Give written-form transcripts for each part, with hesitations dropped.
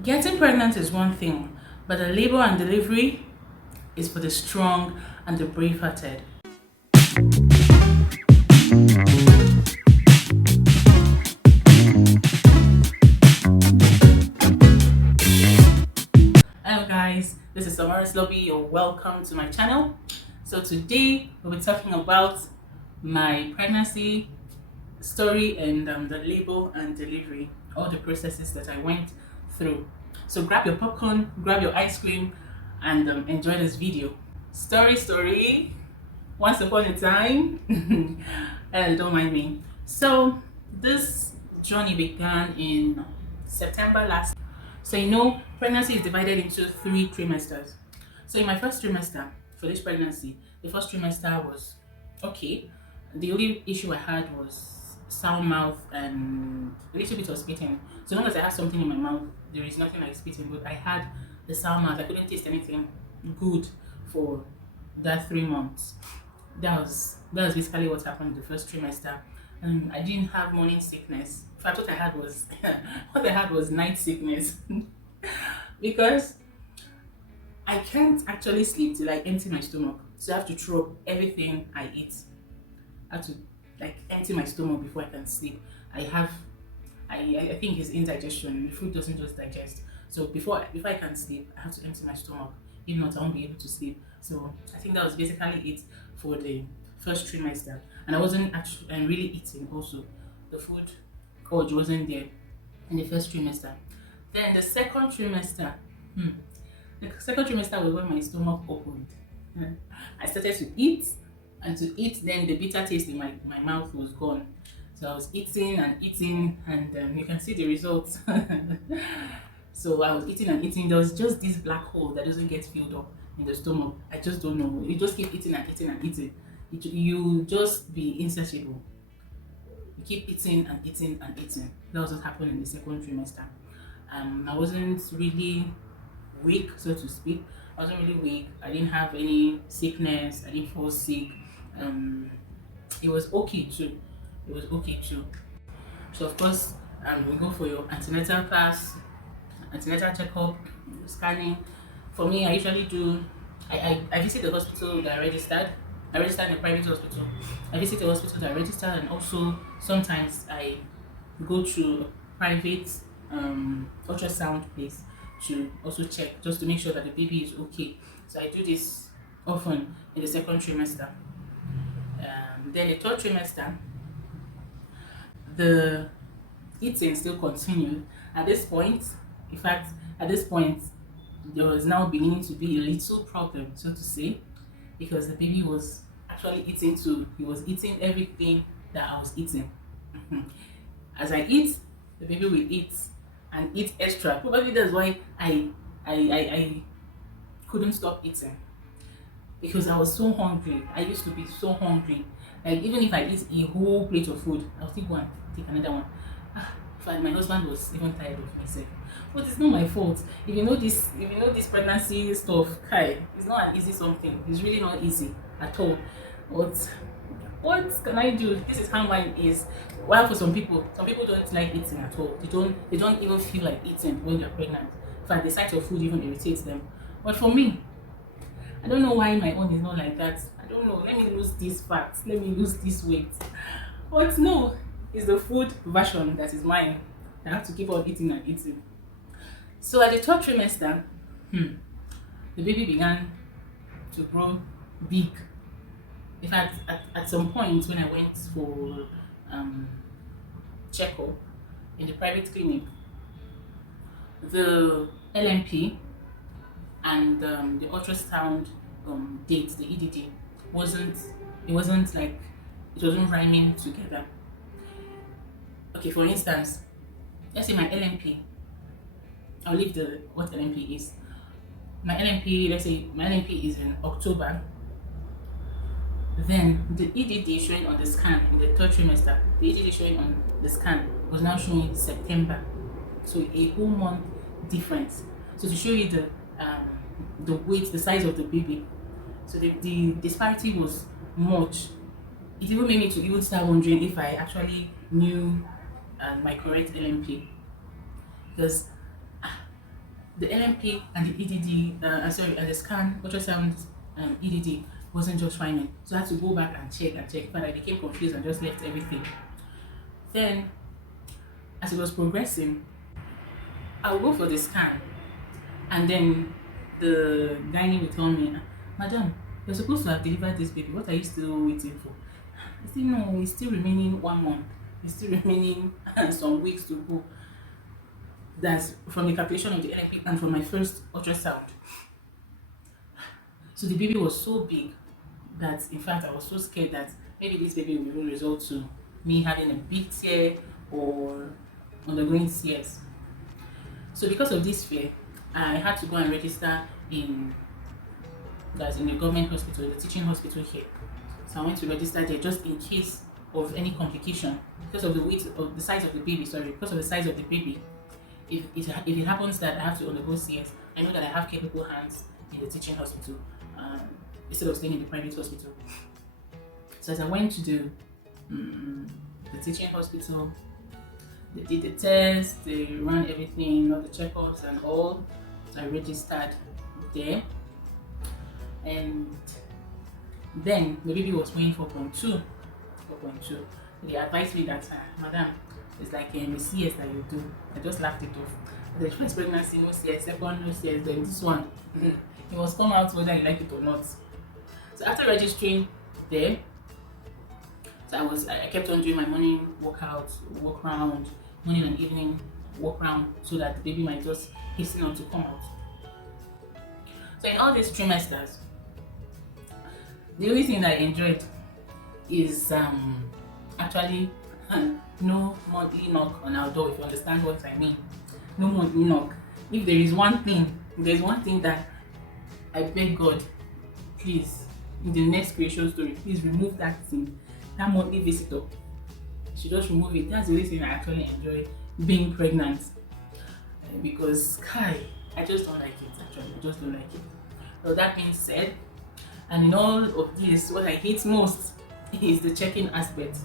Getting pregnant is one thing, but the labor and delivery is for the strong and the brave-hearted. Hello guys, this is Samara's Lobby. You're welcome to my channel. So today we'll be talking about my pregnancy story and the labor and delivery, all the processes that I went through. So grab your popcorn, grab your ice cream, and enjoy this video. Story. Once upon a time, don't mind me. So this journey began in September last. So pregnancy is divided into 3 trimesters. So in my first trimester for this pregnancy, the first trimester was okay. The only issue I had was sour mouth and a little bit of spitting. So long as I had something in my mouth, there is nothing like spitting. But I had the sour mouth. I couldn't taste anything good for that 3 months. That was basically what happened the first trimester. I didn't have morning sickness. In fact, what I had was what I had was night sickness because I can't actually sleep till I empty my stomach. So I have to throw up everything I eat. I have to empty my stomach before I can sleep. I think it's indigestion. The food doesn't just digest. So before I can sleep, I have to empty my stomach. If not, I won't be able to sleep. So I think that was basically it for the first trimester. And I wasn't actually really eating also. The food urge wasn't there in the first trimester. Then the second trimester, the second trimester was when my stomach opened. I started to eat, and then the bitter taste in my mouth was gone. So I was eating, and you can see the results. So I was eating and eating. There was just this black hole that doesn't get filled up in the stomach. I just don't know. You just keep eating and eating and eating. You just be insatiable. You keep eating and eating and eating. That was what happened in the second trimester. I wasn't really weak, so to speak. I wasn't really weak. I didn't have any sickness. I didn't fall sick. It was okay too. So of course, we go for your antenatal class, antenatal checkup, scanning. For me, I usually do. I visit the hospital that I registered. I registered in a private hospital. I visit the hospital that I registered, and also sometimes I go to a private ultrasound place to also check, just to make sure that the baby is okay. So I do this often in the second trimester. Then the third trimester, the eating still continued. At this point, in fact, there was now beginning to be a little problem, so to say, because the baby was actually eating too. He was eating everything that I was eating. As I eat, the baby will eat and eat extra. Probably that's why I couldn't stop eating, because I was so hungry. I used to be so hungry. Like even if I eat a whole plate of food, I'll still go and take another one. In fact, my husband was even tired of myself. But it's not my fault. If you know this pregnancy stuff, Kai, it's not an easy something. It's really not easy at all. What can I do? This is how mine is. While for some people don't like eating at all. They don't even feel like eating when they're pregnant. In fact, the sight of food even irritates them. But for me, I don't know why my own is not like that. I don't know. Let me lose this fat. Let me lose this weight. But no, it's the food version that is mine. I have to keep on eating and eating. So at the third trimester, the baby began to grow big. In fact, at some point when I went for checkup in the private clinic, the LMP and the ultrasound date, the EDD, wasn't rhyming together. Okay, for instance, let's say my LMP. I'll leave what LMP is. Let's say my LMP is in October. Then the EDD showing on the scan in the third trimester, the EDD showing on the scan was now showing September. So a whole month difference. So to show you the weight, the size of the baby. So the disparity was much. It even made me to even start wondering if I actually knew my correct LMP. Because The LMP and the EDD, and the scan, ultrasound, EDD wasn't just finding. So I had to go back and check and check. But I became confused and just left everything. Then, as it was progressing, I'll go for the scan, and then the gynae will tell me, Madam, you're supposed to have delivered this baby. What are you still waiting for? I said, no, it's still remaining 1 month. It's still remaining some weeks to go. That's from the calculation of the NIP and from my first ultrasound. So the baby was so big that, in fact, I was so scared that maybe this baby will result to me having a big tear or undergoing CS. So because of this fear, I had to go and register in a government hospital, the teaching hospital here. So I went to register there just in case of any complication because of the weight of the size of the baby. Because of the size of the baby. If it happens that I have to undergo CS, I know that I have capable hands in the teaching hospital instead of staying in the private hospital. So as I went to the teaching hospital, they did the test, they ran everything, all the checkups and all. So I registered there, and then the baby was weighing 4.2. They advised me that, Madam, it's like a CS that you do. I just laughed it off. The first pregnancy, no CS, second, no CS, then this one, it must come out whether you like it or not. So after registering there, I kept on doing my morning workout, walk around, morning and evening walk around, so that the baby might just hasten on to come out. So in all these trimesters, the only thing I enjoyed is actually no monthly knock on our door, if you understand what I mean. No monthly knock. If there's one thing that I beg God, please, in the next creation story, please remove that thing, that monthly visitor. She just remove it. That's the only thing I actually enjoy being pregnant. Because I just don't like it actually. I just don't like it. So that being said, and in all of this, what I hate most is the checking aspect.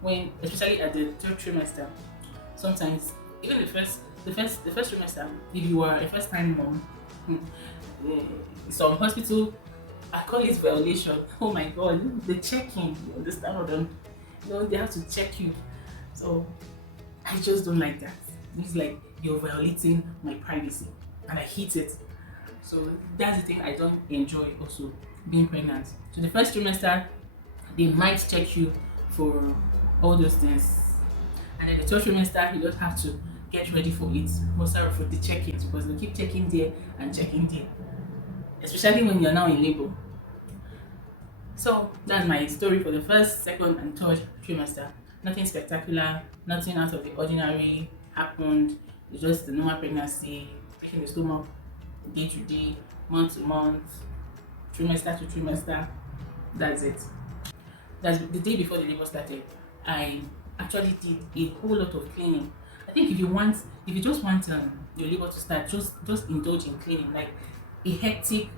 When, especially at the third trimester, sometimes even the first trimester, if you are a first time mom, some hospital, I call it violation. Oh my God, the checking, you understand what I'm, they have to check you. So I just don't like that. It's like you're violating my privacy, and I hate it. So that's the thing I don't enjoy also, being pregnant. So the first trimester, they might check you for all those things, and then the third trimester you just have to get ready for it, most of for the check-ins, because they keep checking there and checking there, especially when you're now in labor. So that's my story for the first, second and third trimester. Nothing spectacular, nothing out of the ordinary happened. It's just the normal pregnancy, breaking the stomach day to day, month to month, trimester to trimester. That's it. That's the day before the labor started. I actually did a whole lot of cleaning. I think if you just want your labor to start, just indulge in cleaning, like a hectic,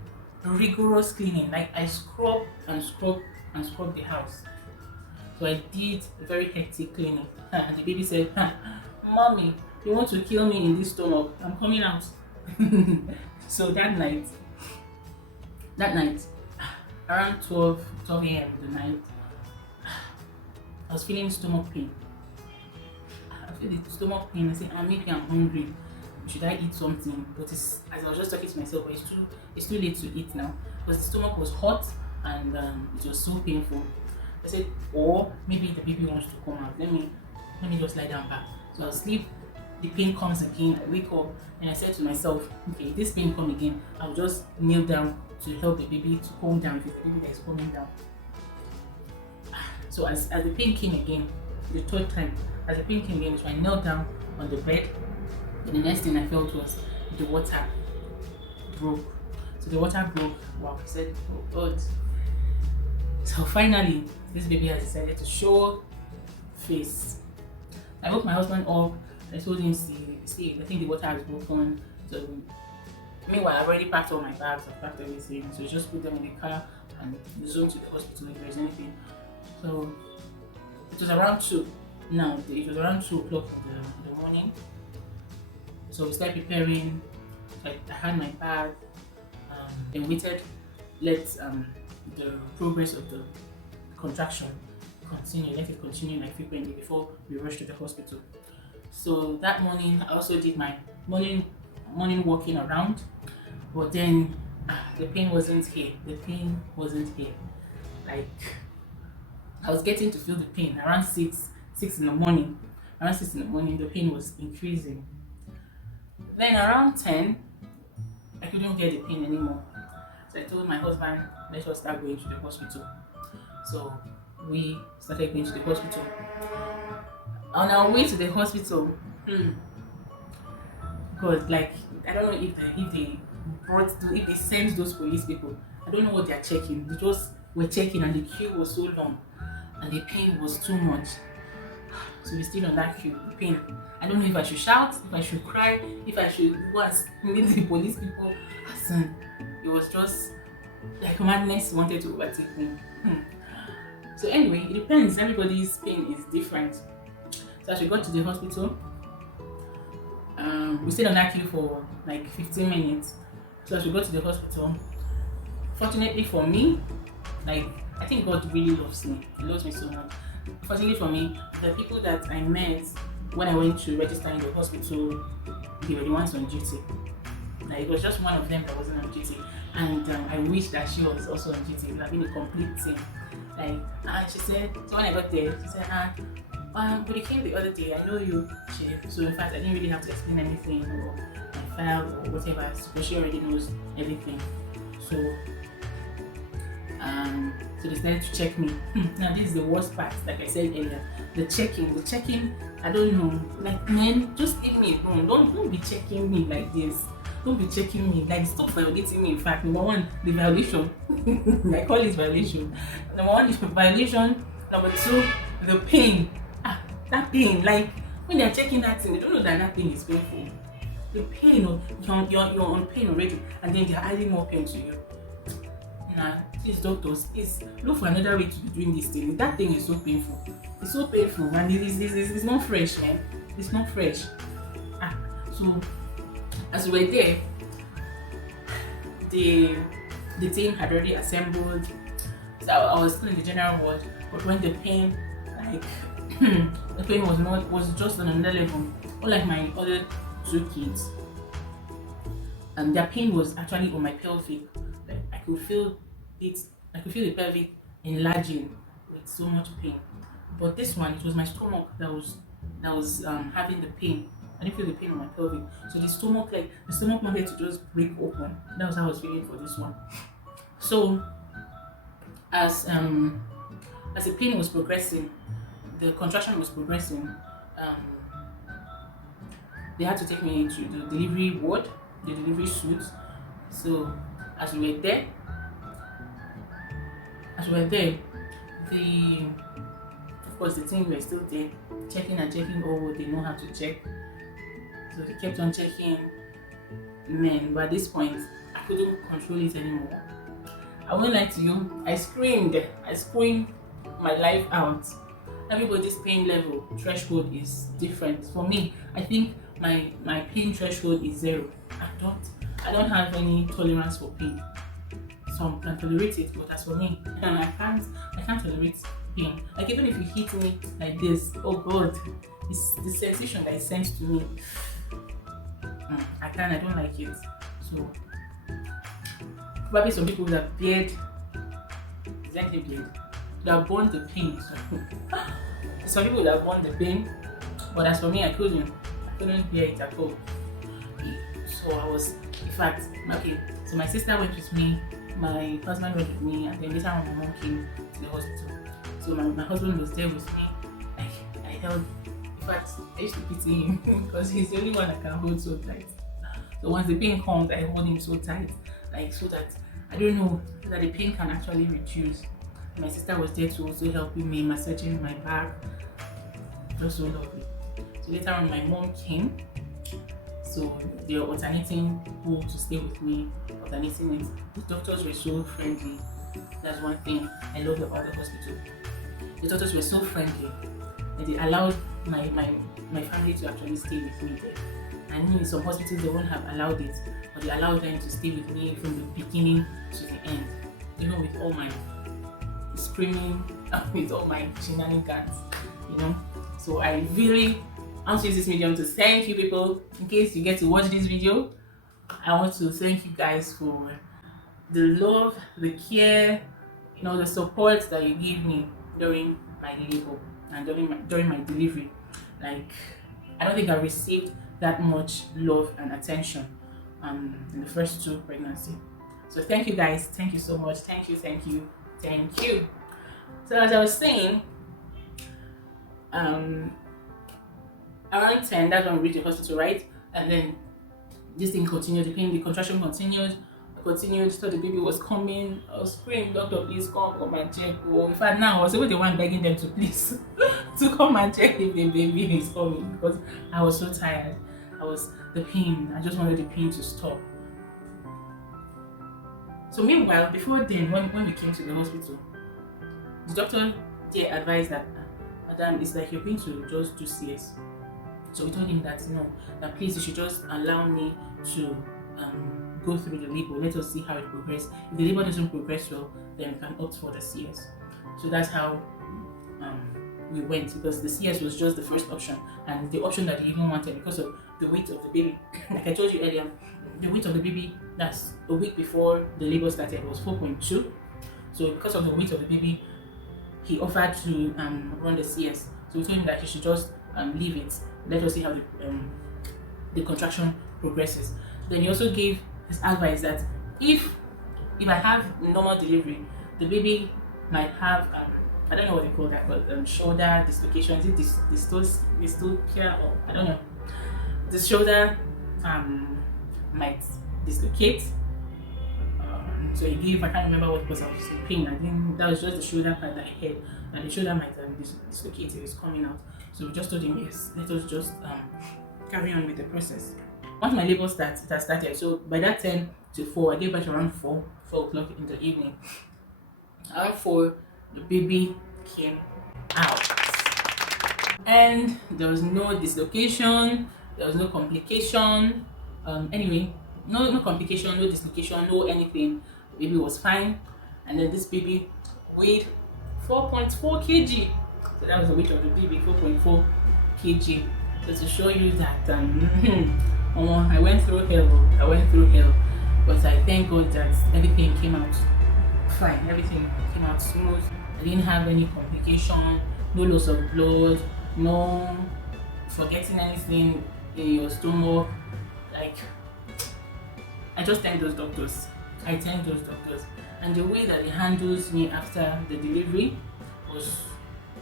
rigorous cleaning. Like I scrub and scrub and scrub the house. So I did a very hectic cleaning. And the baby said, "Mommy, you want to kill me in this stomach? I'm coming out." So that night, around 12 a.m. the night, I was feeling stomach pain. I feel the stomach pain. I said, maybe I'm hungry. Should I eat something? But as I was just talking to myself, but it's too late to eat now, because the stomach was hot and it was so painful. I said, or maybe the baby wants to come out. Let me just lie down back. So I'll sleep. The pain comes again. I wake up and I said to myself, okay, if this pain come again, I'll just kneel down to help the baby to calm down, if it's the baby that is calming down. So as the pain came again, the third time, as the pain came again, so I knelt down on the bed, and the next thing I felt was the water broke. So the water broke. Wow, I said, oh God. So finally, this baby has decided to show face. I woke my husband up. I told him, see, I think the water has broken. So meanwhile, I've already packed all my bags, I've packed everything. So just put them in the car and zoom to the hospital if there's anything. So it was around 2. It was around 2 o'clock in the morning. So we started preparing I had my bath, then waited, let the progress of the contraction continue, let it continue like frequently before we rushed to the hospital. So that morning, I also did my morning walking around, but then the pain wasn't here. The pain wasn't here. Like I was getting to feel the pain around six in the morning. Around 6 in the morning, the pain was increasing. Then around 10, I couldn't get the pain anymore. So I told my husband, let us start going to the hospital. So we started going to the hospital. On our way to the hospital, because like I don't know if they sent those police people. I don't know what they are checking. They just were checking and the queue was so long and the pain was too much. So we stayed on that queue. The pain. I don't know if I should shout, if I should cry, if I should go and meet the police people. Listen, it was just like madness wanted to overtake me. So anyway, it depends. Everybody's pain is different. So as we got to the hospital, we stayed on that queue for like 15 minutes. So as we got to the hospital, fortunately for me, like I think God really loves me. He loves me so much. Fortunately for me, the people that I met when I went to register in the hospital, they were the ones on duty. Like it was just one of them that wasn't on duty, and I wish that she was also on duty. It would have been a complete team. Like, and she said, so when I got there, she said, but you came the other day. I know you, Chief. So in fact, I didn't really have to explain anything or my file or whatever, because she already knows everything. So they started to check me. Now this is the worst part, like I said earlier. The checking, I don't know. Like men, just leave me alone. Don't be checking me like this. Don't be checking me. Like stop violating me. In fact, number one, the violation. I call it violation. Number one is violation. Number two, the pain. That pain. Like when they're checking that thing, they don't know that thing is painful. The pain of you're on pain already, and then they're adding more pain to you. Nah, these doctors, please look for another way to be doing this thing. That thing is so painful. It's so painful, and it's not fresh, man. It's not fresh. So as we were there, the team had already assembled. So I was still in the general ward, but when the pain, like the pain was just on another level. Unlike my other two kids, and their pain was actually on my pelvic. Like I could feel it. I could feel the pelvic enlarging with so much pain. But this one, it was my stomach that was having the pain. I didn't feel the pain on my pelvic. So the stomach wanted to just break open. That was how I was feeling for this one. So as the pain was progressing, the contraction was progressing, they had to take me into the delivery ward, the delivery suite. So as we were there, of course the team were still there, checking all what they know how to check. So they kept on checking men, but at this point I couldn't control it anymore. I won't lie to you, I screamed my life out. Everybody's pain level threshold is different. For me, I think my pain threshold is 0. I don't have any tolerance for pain. Some can tolerate it, but as for me, I can't tolerate pain. Like even if you hit me like this, oh God, it's the sensation that it sends to me. I don't like it. So probably some people that beard, exactly beard, that born the pain. Some people that born the pain, but as for me, I couldn't bear it at all. So I was, in fact, okay. So my sister went with me, my husband went with me, and then later on my mom came to the hospital. So my husband was there with me. I held. In fact, I used to pity him because he's the only one I can hold so tight. So once the pain comes, I hold him so tight, like so that I don't know that the pain can actually reduce. My sister was there to also helping me, massaging my back. It was so lovely. So later on, my mom came. So they were alternating who to stay with me, alternating it. The doctors were so friendly. That's one thing I love about the hospital. The doctors were so friendly, and they allowed my family to actually stay with me there. I know in some hospitals they won't have allowed it, but they allowed them to stay with me from the beginning to the end, even with all my screaming and with all my shenanigans, you know. So I really want to use this medium to thank you people. In case you get to watch this video, I want to thank you guys for the love, the care, you know, the support that you give me during my labor and during my delivery. Like, I don't think I received that much love and attention in the first 2 pregnancy. So thank you guys, thank you so much, thank you, thank you, thank you. So as I was saying, around 10, that's when we reached the hospital, right? And then this thing continued, the contraction continued, so the baby was coming. I was screaming, doctor, please come and check. Oh, in fact, now I was even the one begging them to please to come and check if the baby is coming, because I was so tired. The pain, I just wanted the pain to stop. So meanwhile, before then, when we came to the hospital, the doctor there advised that, Madam, it's like you're going to just do CS. So we told him that no, that please, you should just allow me to go through the labor. Let us see how it progresses. If the labor doesn't progress well, then we can opt for the CS. So that's how we went, because the CS was just the first option and the option that he even wanted because of the weight of the baby. Like I told you earlier, the weight of the baby, that's a week before the labor started, was 4.2. So because of the weight of the baby, he offered to run the CS. So we told him that he should just leave it. Let us see how the contraction progresses. Then he also gave his advice that if I have normal delivery, the baby might have I don't know what they call that, but shoulder dislocation. Is it dystocia, or I don't know. The shoulder might dislocate. So he gave, I can't remember what was the pain. I think that was just the shoulder part that I had, and the shoulder might dislocate. It was coming out. So we just told him, yes, let us just carry on with the process. Once my labor started, so by that 10 to 4, I gave birth around 4 o'clock in the evening. Around 4, the baby came out. And there was no dislocation, there was no complication. Anyway, no complication, no dislocation, no anything. The baby was fine. And then this baby weighed 4.4 kg. So that was the weight of the baby, 4.4 kg. So to show you that I went through hell, but I thank God that everything came out fine. Everything came out smooth. I didn't have any complication, no loss of blood, no forgetting anything in your stomach. Like, I just thank those doctors. And the way that they handled me after the delivery was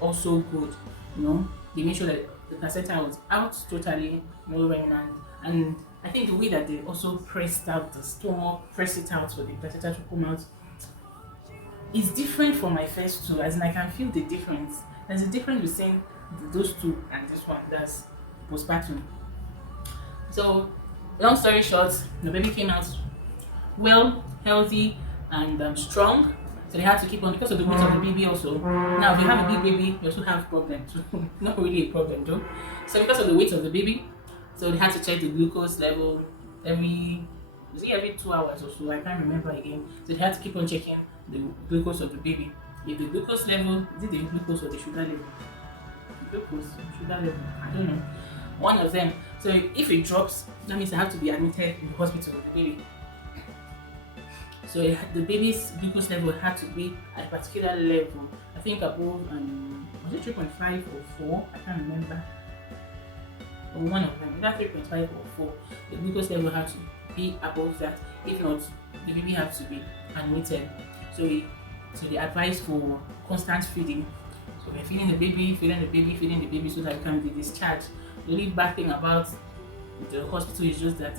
also good. You know, they made sure that the placenta was out totally, no remnant. And I think the way that they also pressed out the stomach, pressed it out for the placenta to come out, is different from my first 2. As in, I can feel the difference. There's a difference between those 2 and this one. That's postpartum. So, long story short, the baby came out well, healthy, and strong. So they had to keep on, because of the weight of the baby also. Now, if you have a big baby, you also have problems. Not really a problem though. So because of the weight of the baby, so they had to check the glucose level every 2 hours or so. I can't remember again. So they had to keep on checking the glucose of the baby. If the glucose level, is it the glucose or the sugar level? Sugar level, I don't know. One of them. So if it drops, that means I have to be admitted in the hospital with the baby. So the baby's glucose level had to be at a particular level. I think above, was it 3.5 or 4? I can't remember. Or one of them, either 3.5 or 4. The glucose level had to be above that. If not, the baby had to be admitted. So they advise for constant feeding. So we're feeding the baby so that it can be discharged. The only bad thing about the hospital is just that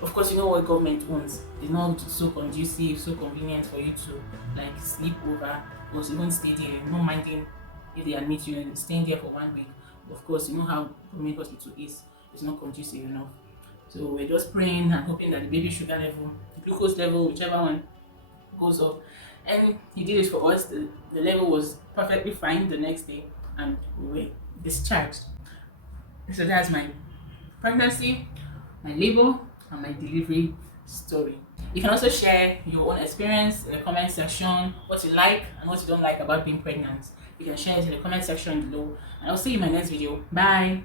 of course, you know what government wants. It's not so conducive, so convenient for you to like sleep over or even stay there, not minding if they admit you and staying there for 1 week. Of course, you know how government hospital is. It's not conducive enough. So we're just praying and hoping that the baby sugar level, the glucose level, whichever one goes up. And he did it for us. The level was perfectly fine the next day and we were discharged. So that's my pregnancy, my labor, and my delivery story. You can also share your own experience in the comment section, what you like and what you don't like about being pregnant. You can share it in the comment section below, and I'll see you in my next video. Bye.